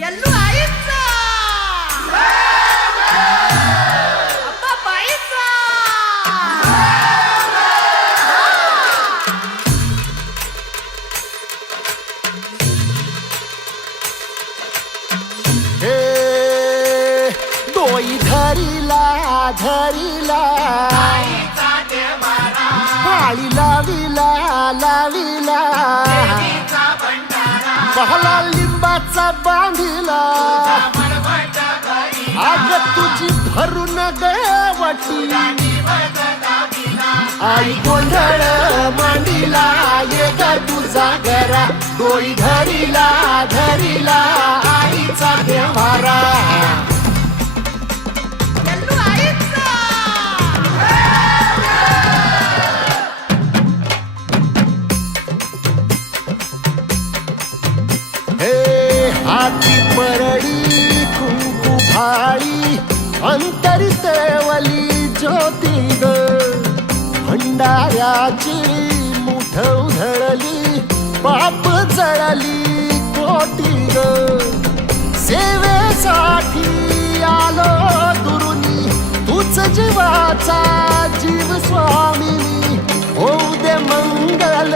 यल्लू आईचा अप्पा बाईचा हे डोई धरिला धरिला पाळी लाविला लाविला बहला लिंबाचा बांधिला आग तुझी भरून गवटी आई गोंधळ मांडिला ये ग तुझा घरा डोई धरिला धरिला आईचा देवारा यल्लू आईचा हे हाती परडी कुंकू भाळी अंतरी तेवली ज्योती ग भंडाऱ्याची मुठ उधळली पाप जळली कोटी ग सेवेसाठी आलो दुरुनी तूच जीवाचा जीव स्वामिनी होऊ दे मंगल